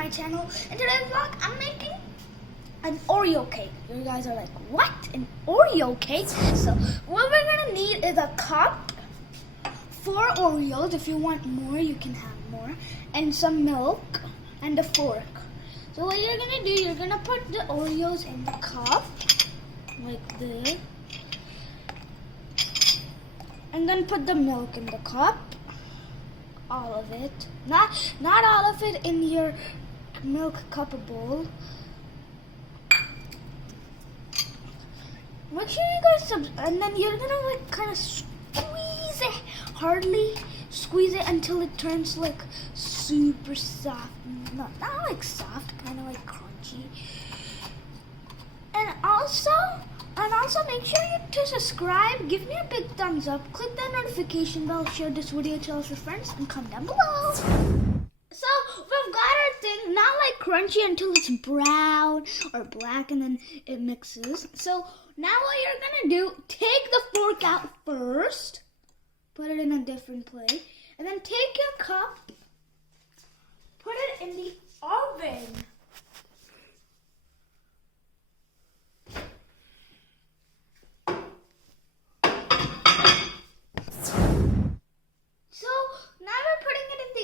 my channel. In today's vlog, I'm making an Oreo cake. You guys are like, what? An Oreo cake? So what we're gonna need is a cup, 4 Oreos. If you want more, you can have more, and some milk, and a fork. So what you're gonna do, you're gonna put the Oreos in the cup, like this. And then put the milk in the cup. All of it. Not all of it in your milk cup bowl. Make sure you guys and then you're gonna like kind of squeeze it, hardly squeeze it until it turns like super soft. Not like soft, kind of like crunchy. And also make sure you to subscribe, give me a big thumbs up, click that notification bell, share this video, tell us your friends, and comment down below. So we've got our thing, not like crunchy until it's brown or black and then it mixes. So now what you're gonna do, take the fork out first, put it in a different place, and then take your cup, put it in the oven.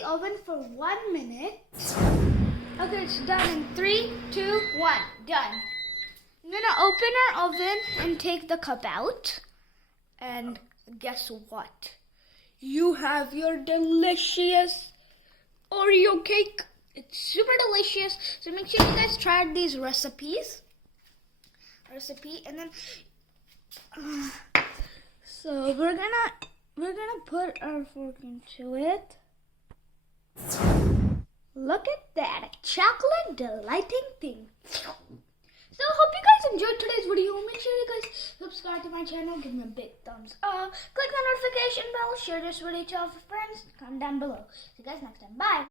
Oven for 1 minute. Okay, it's done in 3, 2, 1. Done. I'm gonna open our oven and take the cup out. And guess what? You have your delicious Oreo cake. It's super delicious. So make sure you guys try these recipes. And then so we're gonna put our fork into it. Look at that, a chocolate delighting thing. So hope you guys enjoyed today's video. Make sure you guys subscribe to my channel, give me a big thumbs up, click the notification bell, share this video to all your friends, comment down below. See you guys next time. Bye.